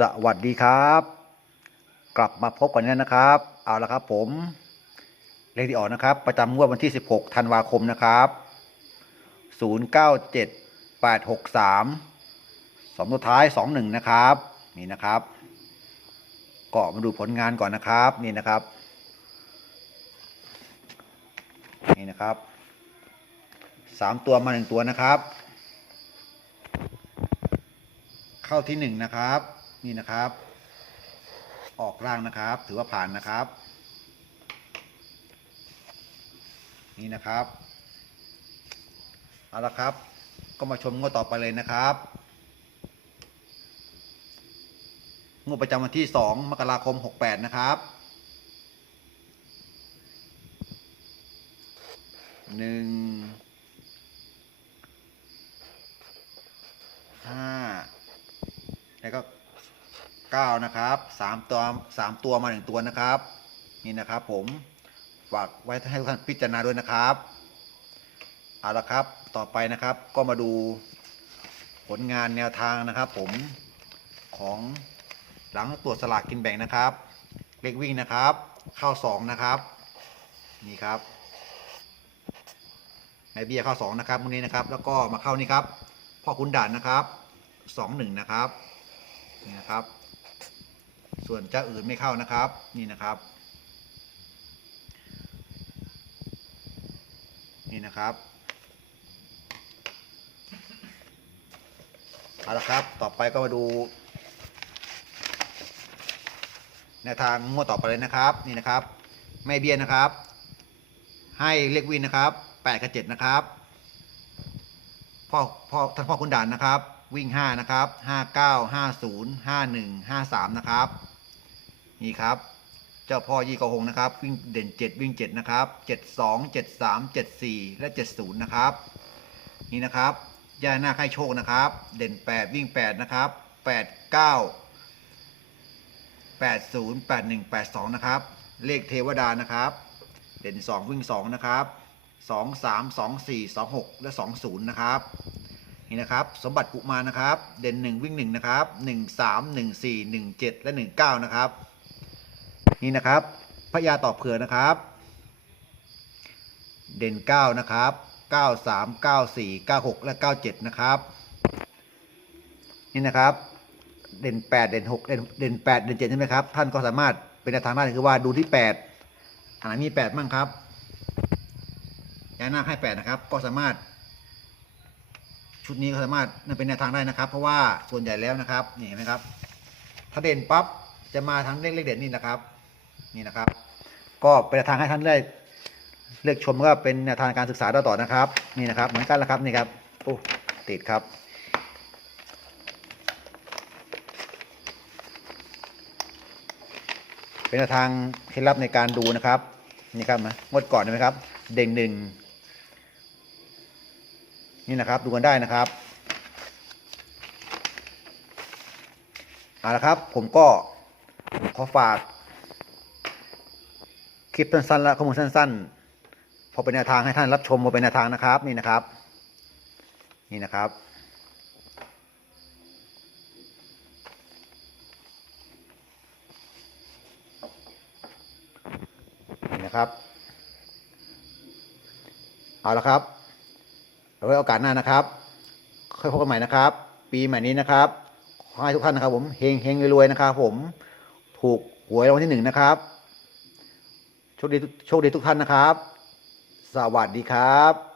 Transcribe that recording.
สวัสดีครับ กลับมาพบกันแล้วนะครับ เอาละครับผม เลขที่ออกนะครับ ประจำงวดวันที่ 16ธันวาคมนะครับ 097 863สองตัวท้าย 21 นะครับ นี่นะครับ ก็มาดูผลงานก่อนนะครับ นี่นะครับ นี่นะครับสามตัวมาหนึ่งตัวนะครับเข้าที่หนึ่งนะครับ นี่นะครับ ออกร่างนะครับ ถือว่าผ่านนะครับ นี่นะครับเอาละครับ ก็มาชมงวดต่อไปเลยนะครับงวดประจำวันที่ 2 มกราคม 68 นะครับ 1 9 นะครับ3ตัว3ตัวมา 1 ตัวนะครับ นี่นะครับผมฝากไว้ให้ทุกท่านพิจารณาด้วยนะครับเอาละครับต่อไปนะครับก็มาดูผลงานแนวทางนะครับ ผมของหลังตรวจสลากกินแบ่งนะครับ เลขวิ่งนะครับ เข้า 2 นะครับ นี่ครับในเบียเข้า 2 นะครับตรงนี้นะครับ แล้วก็มาเข้านี่ครับพ่อคุณด่านนะครับ 2 1 นะครับนี่นะครับ ส่วนเจ้าอื่นไม่เข้านะครับ นี่นะครับ นี่นะครับเอาละครับ ต่อไปก็มาดูแนวทางงวดต่อไปเลยนะครับ นี่นะครับ ไม่เบี้ยนะครับ ให้เลขวินนะครับแปดกับเจ็ดนะครับพ่อพ่อท่านพ่อคุณด่านนะครับ วิ่ง5นะครับ59 50 51 53นะครับ นี่ครับเจ้าพ่อยี่กหงนะครับ วิ่งเด่น 7 วิ่ง 7 นะครับ 72 73 74 และ 70 นะครับ นี่นะครับย่าหน้าให้โชคนะครับ เด่น 8 วิ่ง 8 นะครับ 89 80 81 82 นะครับ เลขเทวดานะครับ เด่น 2 วิ่ง 2 นะครับ2 3 2 4 2 6 และ 20 นะครับ นี่นะครับ สมบัติกุมารนะครับ เด่น 1 วิ่ง 1 นะครับ 1 3 1 4 1 7 และ 19 นะครับ นี่นะครับพระยาต่อเผื่อนะครับ เด่น 9 นะครับ 9 3 9 4 9 6 และ 97 นะครับ นี่นะครับ เด่น 8 เด่น 6 เด่นเด่น 8 เด่น7ใช่ไหมครับ ท่านก็สามารถเป็นแนวทางได้คือว่าดูที่ 8อันไหนมี 8 มั่งครับยาหน้าให้ 8 นะครับ ก็สามารถ ชุดนี้ก็สามารถนั่นเป็นแนวทางได้นะครับ เพราะว่าส่วนใหญ่แล้วนะครับ นี่เห็นไหมครับ ถ้าเด่นปั๊บจะมาทั้งเลขเลขเด่นนี่นะครับ นี่นะครับ ก็เป็นแนวทางให้ท่านเลือกเลือกชมก็เป็นแนวทางการศึกษาต่อนะครับ นี่นะครับ เหมือนกันล้วครับนี่ครับโอ้ติดครับเป็นแนวทางเคล็ดลับในการดูนะครับนี่ครับมางดก่อนเห็นไหมครับ เด่งหนึ่งนี่นะครับดูกันได้นะครับเอาละครับ ผมก็ขอฝาก คลิปสั้นๆและข้อมูลสั้น ๆ พอเป็นแนวทางให้ท่านรับชมพอเป็นแนวทางนะครับ นี่นะครับ นี่นะครับ นี่นะครับ เอาละครับเอาไว้โอกาสหน้านะครับ ค่อยพบกันใหม่นะครับ ปีใหม่นี้นะครับขอให้ทุกท่านนะครับผมเฮงเฮงรวยๆนะครับ ผมถูกหวยรางวัลที่หนึ่งนะครับ โชคดีทุกโชคดีทุกท่านนะครับ สวัสดีครับ